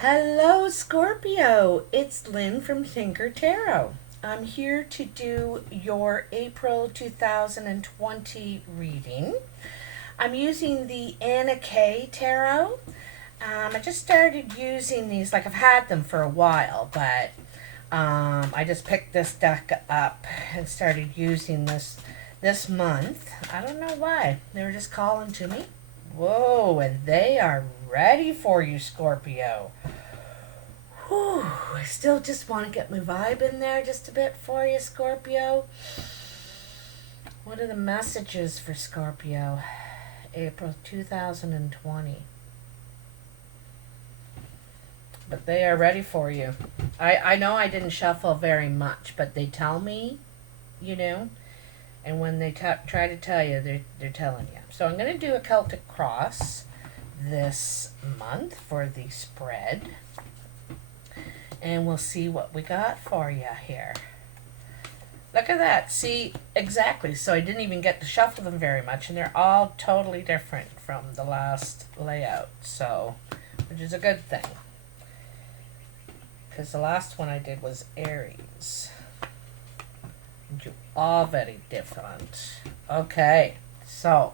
Hello, Scorpio. It's Lynn from Tinker Tarot. I'm here to do your April 2020 reading. I'm using the Anna K Tarot. I just started using these, like I've had them for a while, but I just picked this deck up and started using this month. I don't know why. They were just calling to me. Whoa, and they are ready for you, Scorpio. Whew, I still just want to get my vibe in there just a bit for you, Scorpio. What are the messages for Scorpio? April 2020. But they are ready for you. I know I didn't shuffle very much, but they tell me, you know, and when they try to tell you, they're telling you. So I'm going to do a Celtic Cross this month for the spread. And we'll see what we got for you here. Look at that. See, exactly. So I didn't even get to shuffle them very much, and they're all totally different from the last layout. So, which is a good thing. Because the last one I did was Aries. And you're all very different. Okay, so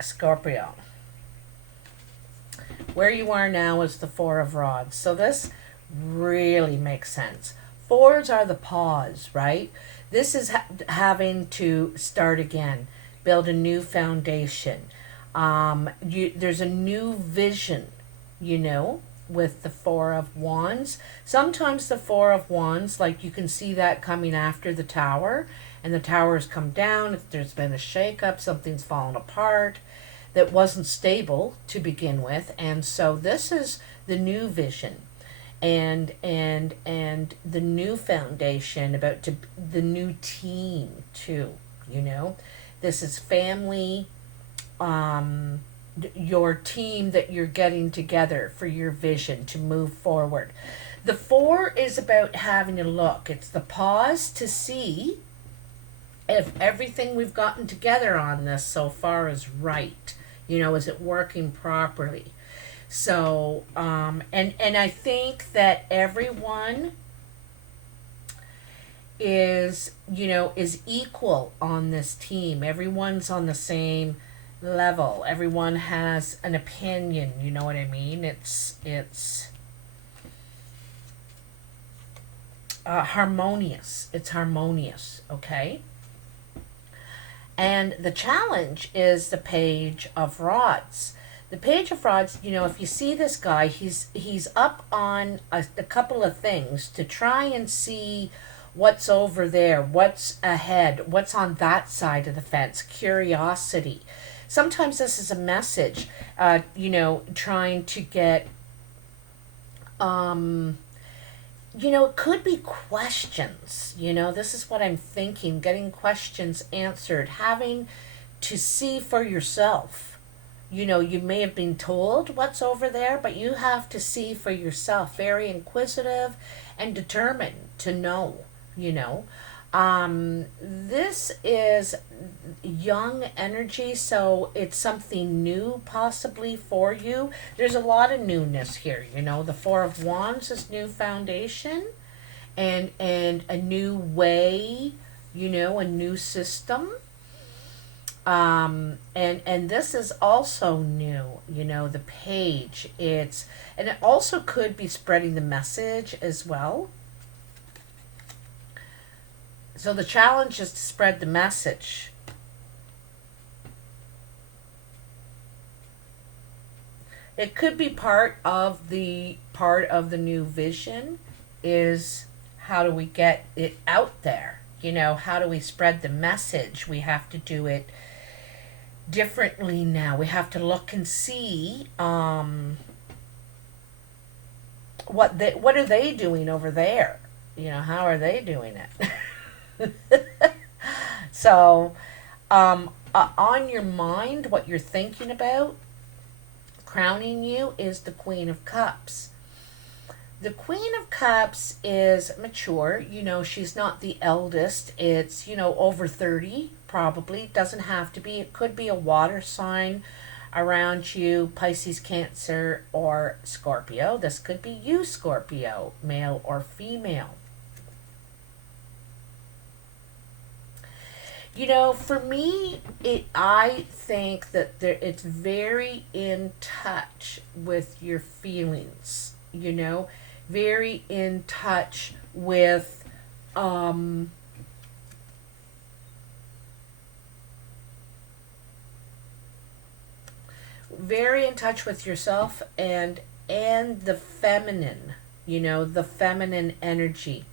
Scorpio. Where you are now is the Four of Rods. So this really makes sense. Fours are the pause, right? This is having to start again, build a new foundation. There's a new vision, with the Four of Wands. Sometimes the Four of Wands, like you can see that coming after the Tower, and the Tower has come down. There's been a shakeup, something's fallen apart that wasn't stable to begin with, and so this is the new vision and the new foundation the new team too. This is family, your team that you're getting together for your vision to move forward. The Four is about having a look. It's the pause to see if everything we've gotten together on this so far is right. Is it working properly? So, and I think that everyone is equal on this team. Everyone's on the same level. Everyone has an opinion. You know what I mean? It's harmonious. It's harmonious. Okay. And the challenge is the Page of Rods. The Page of Rods, if you see this guy, he's up on a couple of things to try and see what's over there, what's ahead, what's on that side of the fence, curiosity. Sometimes this is a message, trying to get, it could be questions. This is what I'm thinking. Getting questions answered. Having to see for yourself. You may have been told what's over there, but you have to see for yourself. Very inquisitive and determined to know. This is young energy, so it's something new possibly for you. There's a lot of newness here. The Four of Wands is new foundation and a new way, a new system. And this is also new, the Page. And it also could be spreading the message as well. So the challenge is to spread the message. It could be part of the new vision is how do we get it out there? How do we spread the message? We have to do it differently now. We have to look and see what are they doing over there? How are they doing it? So, on your mind, what you're thinking about, crowning you, is the Queen of Cups. The Queen of Cups is mature. She's not the eldest. It's, over 30, probably. Doesn't have to be. It could be a water sign. around you, Pisces, Cancer, or Scorpio. This could be you, Scorpio, male or female. You know, for me, I think that it's very in touch with your feelings. You know, very in touch with um, very in touch with yourself and the feminine. You know, the feminine energy.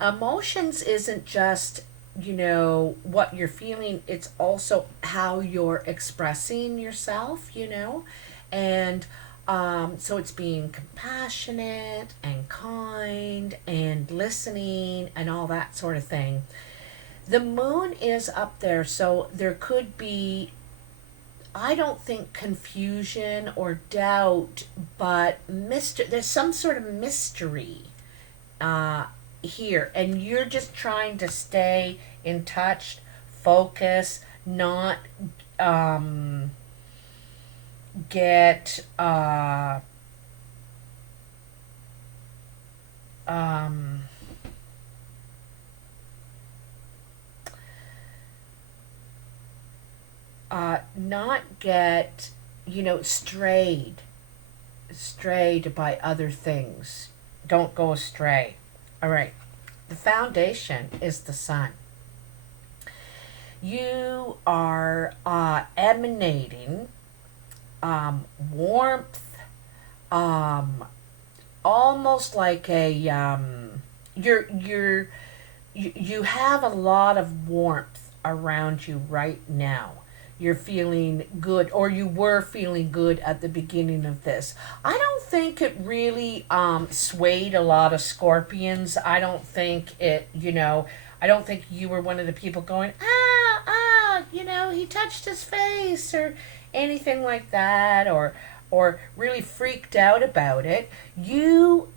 Emotions isn't just, you know, what you're feeling, it's also how you're expressing yourself, you know. And so it's being compassionate and kind and listening and all that sort of thing. The moon is up there, so there could be, I don't think confusion or doubt, but there's some sort of mystery uh, here, and you're just trying to stay in touch, focus, not um, get um, not get, you know, strayed by other things. Don't go astray. All right. The foundation is the sun. You are emanating warmth, um, almost like a you have a lot of warmth around you right now. You're feeling good, or you were feeling good at the beginning of this. I don't think it really swayed a lot of Scorpions. I don't think it, you know, I don't think you were one of the people going, you know, he touched his face or anything like that, or really freaked out about it. You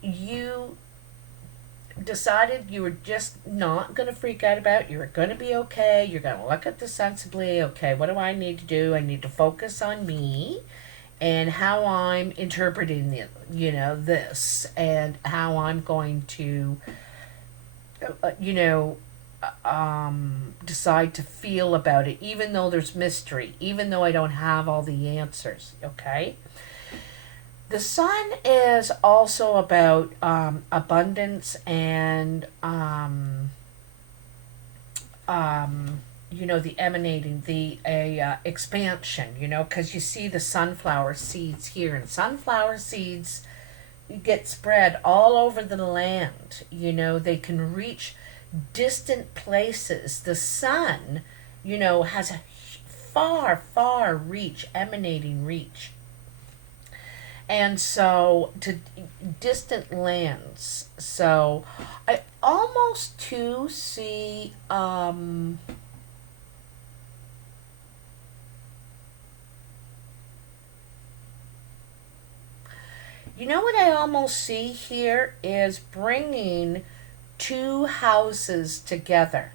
decided you were just not going to freak out about it. You were going to be okay. You're going to look at this sensibly. Okay, what do I need to do? I need to focus on me and how I'm interpreting the, you know, this, and how I'm going to, you know, decide to feel about it, even though there's mystery, even though I don't have all the answers. Okay. The sun is also about abundance and, you know, the emanating, the expansion, you know, because you see the sunflower seeds here, and sunflower seeds get spread all over the land. You know, they can reach distant places. The sun, you know, has a far reach, emanating reach. And so to distant lands. So I almost too see you know what I almost see here is bringing two houses together.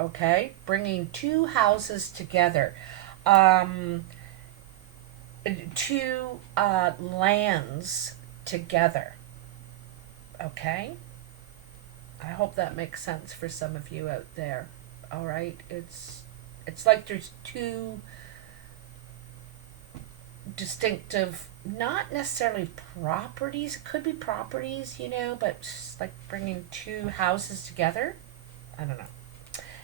Okay? Bringing two houses together. Two lands together. Okay? I hope that makes sense for some of you out there. All right? It's like there's two distinctive, not necessarily properties, could be properties, you know, but just like bringing two houses together. I don't know.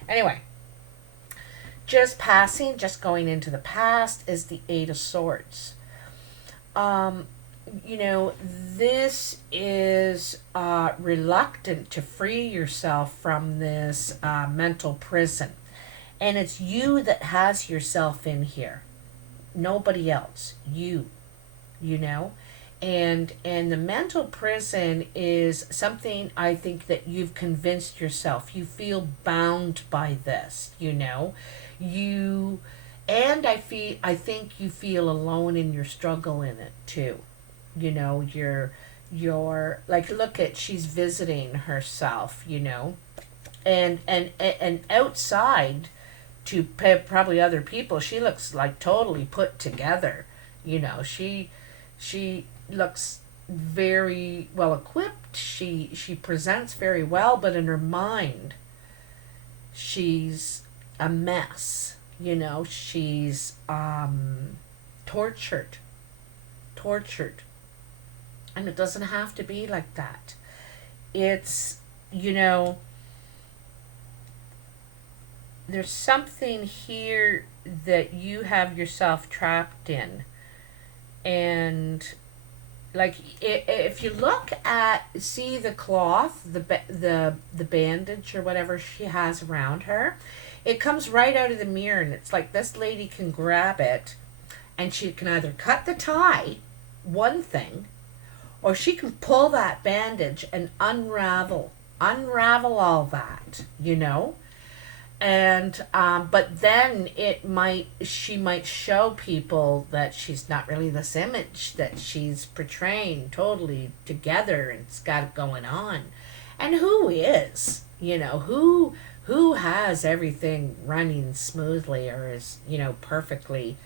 Anyway, just passing, just going into the past is the Eight of Swords. You know, this is reluctant to free yourself from this mental prison. And it's you that has yourself in here. Nobody else. You know. And the mental prison is something I think that you've convinced yourself. You feel bound by this, you know. I think you feel alone in your struggle in it too. You know, you're like, look at, she's visiting herself, you know. And outside to probably other people, she looks like totally put together. You know, she looks very well equipped. She presents very well, but in her mind, she's a mess. You know, she's tortured, tortured, and it doesn't have to be like that. It's, you know, there's something here that you have yourself trapped in. And like, if you look at, see the cloth, the bandage or whatever she has around her, it comes right out of the mirror, and it's like this lady can grab it, and she can either cut the tie, one thing, or she can pull that bandage and unravel all that, you know. And but then she might show people that she's not really this image that she's portraying totally together, and it's got it going on. And who is, you know, who has everything running smoothly or is, you know, perfectly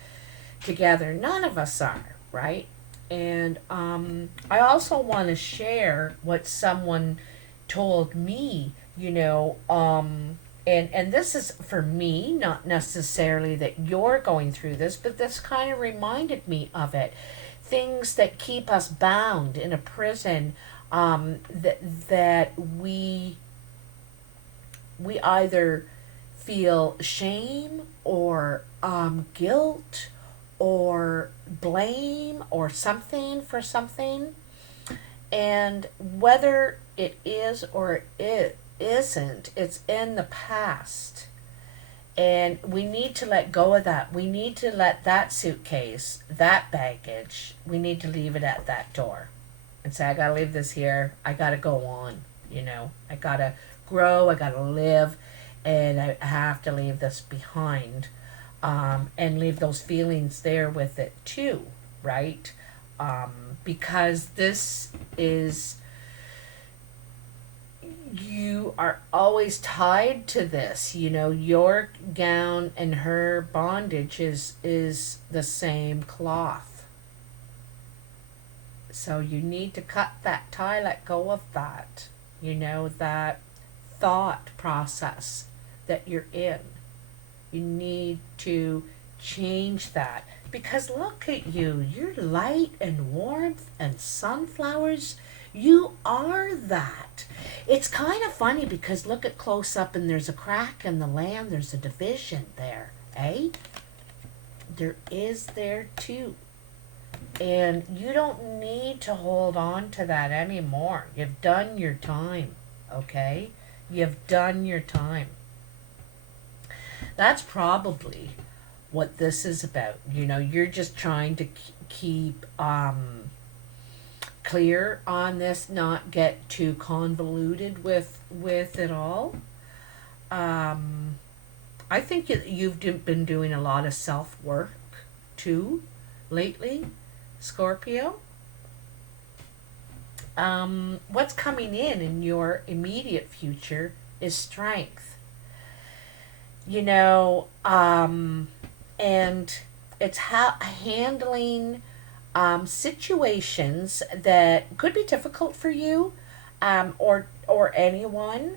together? None of us are, right? And I also want to share what someone told me, you know, and this is for me, not necessarily that you're going through this, but this kind of reminded me of it. Things that keep us bound in a prison, that we either feel shame or guilt or blame or something for something. And whether it is or it isn't, it's in the past. And we need to let go of that. We need to let that suitcase, that baggage, we need to leave it at that door and say, I gotta leave this here. I gotta go on. You know, I gotta grow. I gotta live. And I have to leave this behind. And leave those feelings there with it too, right? Because this is, you are always tied to this. You know, your gown and her bondage is the same cloth. So you need to cut that tie, let go of that. You know, that thought process that you're in. You need to change that. Because look at you. You're light and warmth and sunflowers. You are that. It's kind of funny because look at close up and there's a crack in the land. There's a division there, eh? There is there too. And you don't need to hold on to that anymore. You've done your time, okay? You've done your time. That's probably what this is about. You know, you're just trying to keep clear on this, not get too convoluted with it all. I think you've been doing a lot of self-work too lately, Scorpio. What's coming in your immediate future is strength. You know, and it's handling situations that could be difficult for you, or anyone,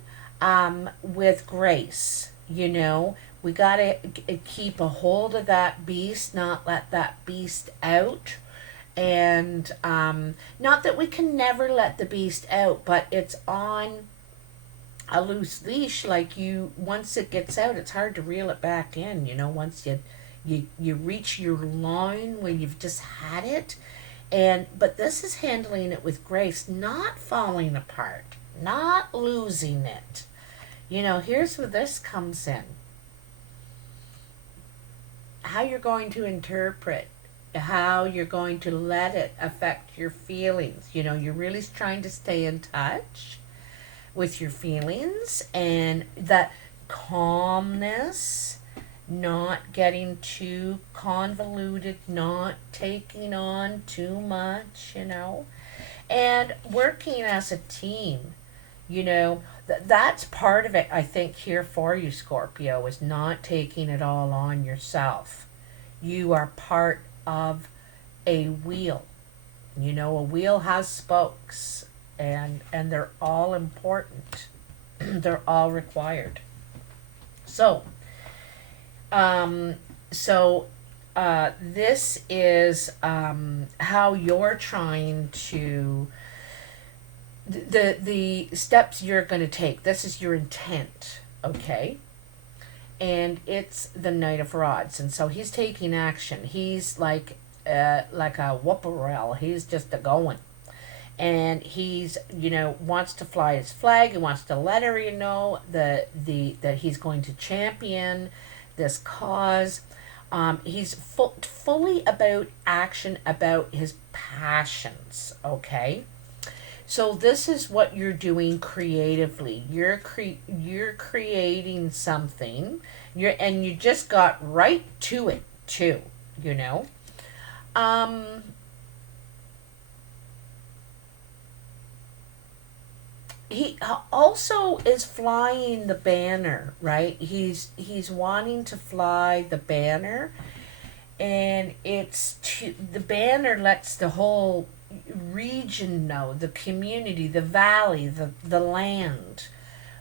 with grace. You know, we gotta keep a hold of that beast, not let that beast out. And not that we can never let the beast out, but it's on a loose leash. Like, you, once it gets out, it's hard to reel it back in. You know, once you reach your line when you've just had it. But this is handling it with grace, not falling apart, not losing it. You know, here's where this comes in. How you're going to interpret, how you're going to let it affect your feelings. You know, you're really trying to stay in touch with your feelings and that calmness, not getting too convoluted, not taking on too much, you know, and working as a team. You know, that's part of it, I think, here for you, Scorpio, is not taking it all on yourself. You are part of a wheel. You know, a wheel has spokes, and they're all important. They're all required. So, um, so this is how you're trying to the steps you're going to take. This is your intent, okay? And it's the Knight of Rods, and so he's taking action. He's like a whooparel. He's just a going, and he's, you know, wants to fly his flag. He wants to let her, you know, that he's going to champion this cause. He's fully about action, about his passions. Okay, so this is what you're doing creatively. You're creating something. You just got right to it too. You know. Um, he also is flying the banner, right? He's wanting to fly the banner, and the banner lets the whole region know, the community, the valley, the land,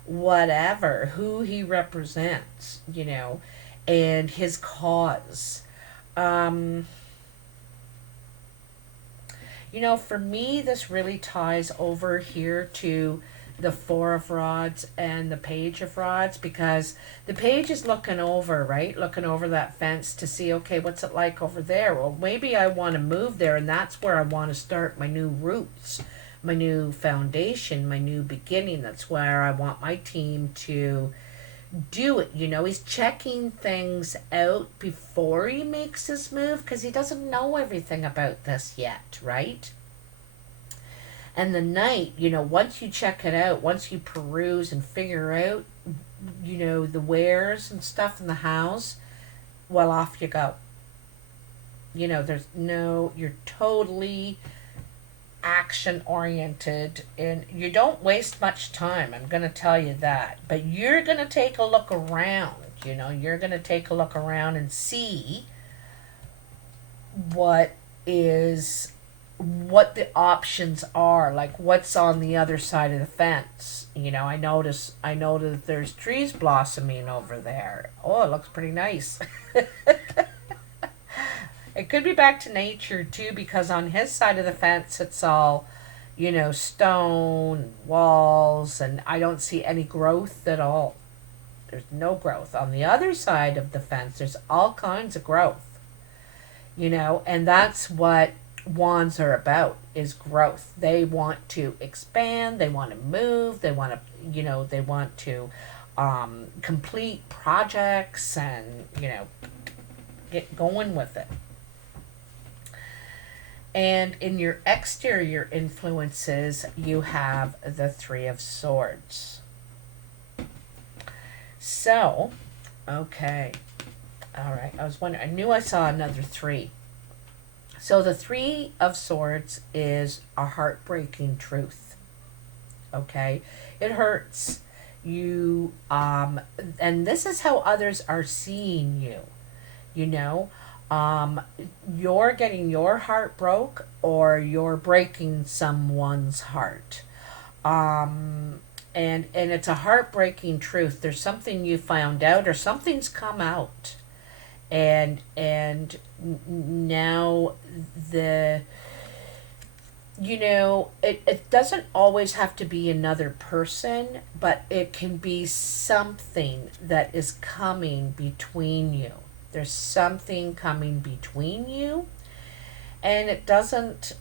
whatever, who he represents, you know, and his cause. Um, you know, for me, this really ties over here to the Four of Rods and the Page of Rods, because the page is looking over, right? Looking over that fence to see, okay, what's it like over there? Well, maybe I want to move there, and that's where I want to start my new roots, my new foundation, my new beginning. That's where I want my team to do it. You know, he's checking things out before he makes his move, because he doesn't know everything about this yet, right? And the Knight, you know, once you check it out, once you peruse and figure out, you know, the wares and stuff in the house, well, off you go. You know, you're totally action oriented, and you don't waste much time. I'm going to tell you that. But you're going to take a look around. You know, you're going to take a look around and see what is what the options are, like what's on the other side of the fence. You know, I know that there's trees blossoming over there. Oh, it looks pretty nice. It could be back to nature too, because on his side of the fence it's all, you know, stone walls, and I don't see any growth at all. There's no growth. On the other side of the fence there's all kinds of growth. You know, and that's what wands are about, is growth. They want to expand, they want to move, they want to, you know, they want to complete projects and, you know, get going with it. And in your exterior influences, you have the Three of Swords. So, okay. All right. I was wondering, I knew I saw another three. So the Three of Swords is a heartbreaking truth. Okay? It hurts. And this is how others are seeing you. You know? You're getting your heart broke, or you're breaking someone's heart. And it's a heartbreaking truth. There's something you found out, or something's come out, and now it doesn't always have to be another person, but it can be something that is coming between you. There's something coming between you, and it doesn't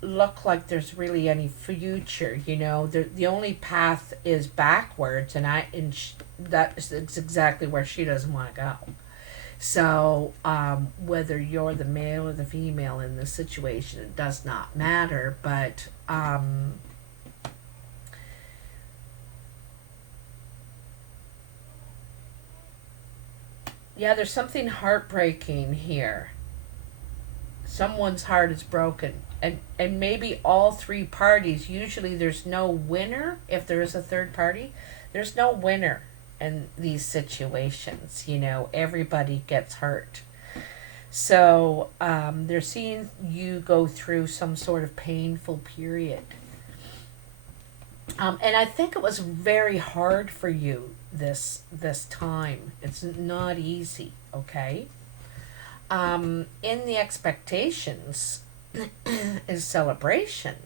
look like there's really any future. You know, the only path is backwards, that's exactly where she doesn't want to go. So whether you're the male or the female in this situation, it does not matter. But yeah, there's something heartbreaking here. someone's heart is broken, and maybe all three parties. Usually there's no winner. If there is a third party, there's no winner in these situations. You know, everybody gets hurt. So they're seeing you go through some sort of painful period. And I think it was very hard for you this time. It's not easy, okay? In the expectations is celebration.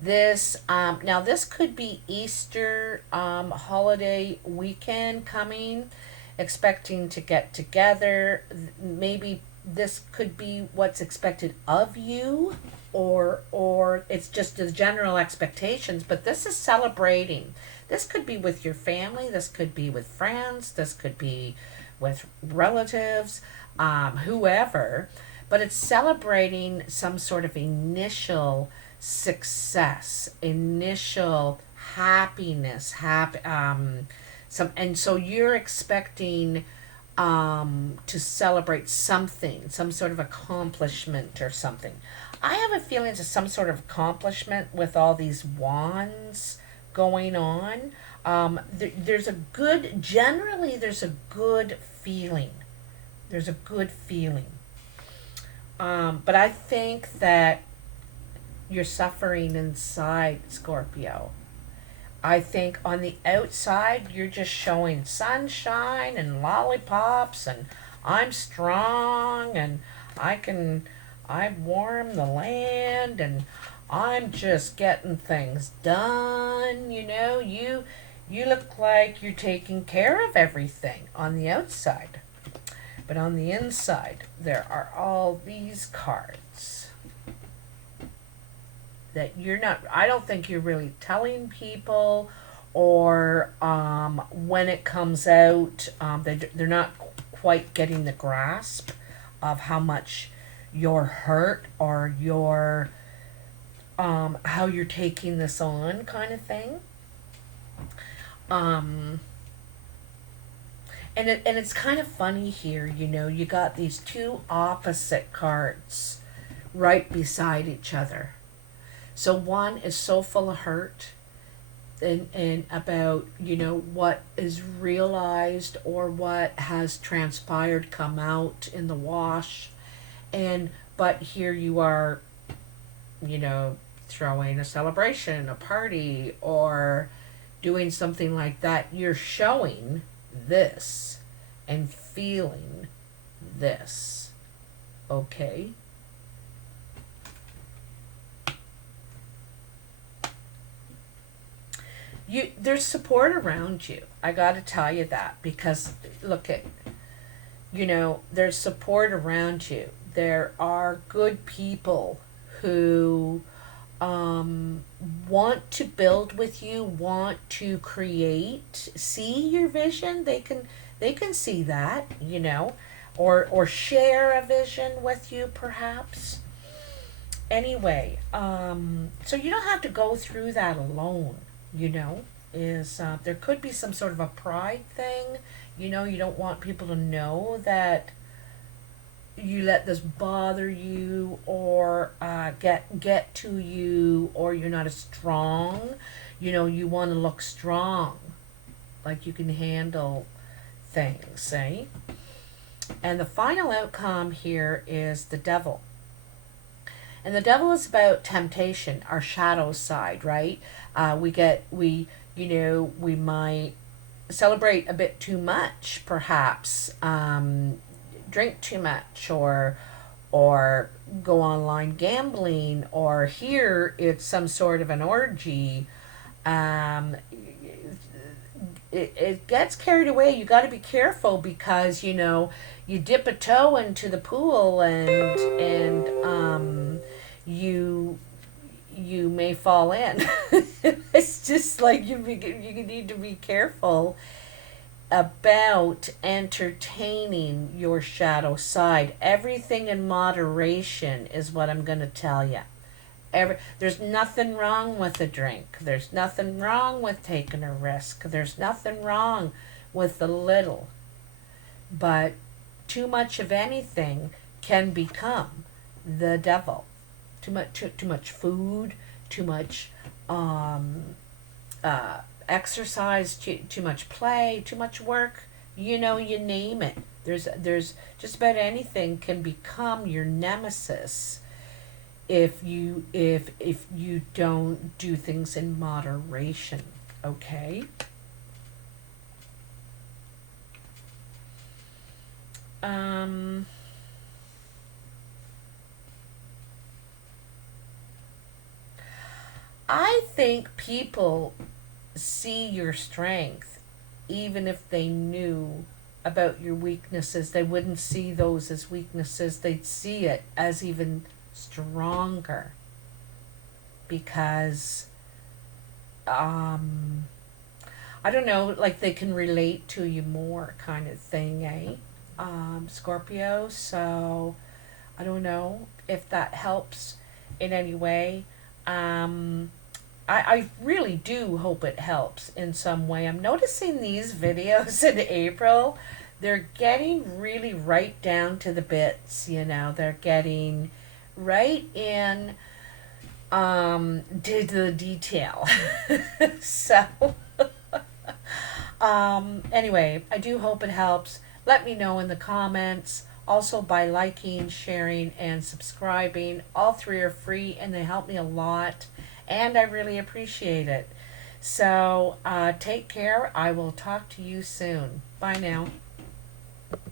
This now this could be Easter holiday weekend coming, expecting to get together. Maybe this could be what's expected of you, or it's just the general expectations, but this is celebrating. This could be with your family, this could be with friends, this could be with relatives, whoever, but it's celebrating some sort of initial success, initial happiness, and so you're expecting to celebrate something, some sort of accomplishment or something. I have a feeling it's some sort of accomplishment with all these wands going on. Generally, there's a good feeling. There's a good feeling. But I think that you're suffering inside, Scorpio. I think on the outside, you're just showing sunshine and lollipops, and I'm strong, and I warm the land, and I'm just getting things done. You know, you look like you're taking care of everything on the outside. But on the inside, there are all these cards that you're not, I don't think you're really telling people, or when it comes out, they're not quite getting the grasp of how much you're hurt, or how you're taking this on, kind of thing. And it's kind of funny here, you know, you got these two opposite cards right beside each other. So one is so full of hurt and about, you know, what is realized or what has transpired, come out in the wash. But here you are, you know, throwing a celebration, a party, or doing something like that. You're showing this and feeling this, okay? There's support around you. I got to tell you that, because look at, you know, there's support around you. There are good people who want to build with you, want to create, see your vision. They can see that, you know, or share a vision with you, perhaps. Anyway, so you don't have to go through that alone, you know. There could be some sort of a pride thing, you know. You don't want people to know that you let this bother you, or get to you, or you're not as strong. You know, you want to look strong, like you can handle things, eh? And the final outcome here is the devil. And the devil is about temptation, our shadow side, right? We might celebrate a bit too much, perhaps, drink too much, or go online gambling, or here it's some sort of an orgy. It gets carried away. You got to be careful, because, you know, you dip a toe into the pool, and you may fall in. It's just like you need to be careful about entertaining your shadow side. Everything in moderation is what I'm going to tell you. There's nothing wrong with a drink. There's nothing wrong with taking a risk. There's nothing wrong with the little. But too much of anything can become the devil. Too much food, too much exercise, too much play, too much work. You know, you name it. There's just about anything can become your nemesis if you don't do things in moderation. Okay. Um, I think people see your strength even if they knew about your weaknesses. They wouldn't see those as weaknesses, they'd see it as even stronger because I don't know, like they can relate to you more, kind of thing, eh? Scorpio. So I don't know if that helps in any way. Um, I really do hope it helps in some way. I'm noticing these videos in April, they're getting really right down to the bits, you know, they're getting right in to the detail. So, anyway, I do hope it helps. Let me know in the comments. Also by liking, sharing, and subscribing. All three are free and they help me a lot. And I really appreciate it. So take care. I will talk to you soon. Bye now.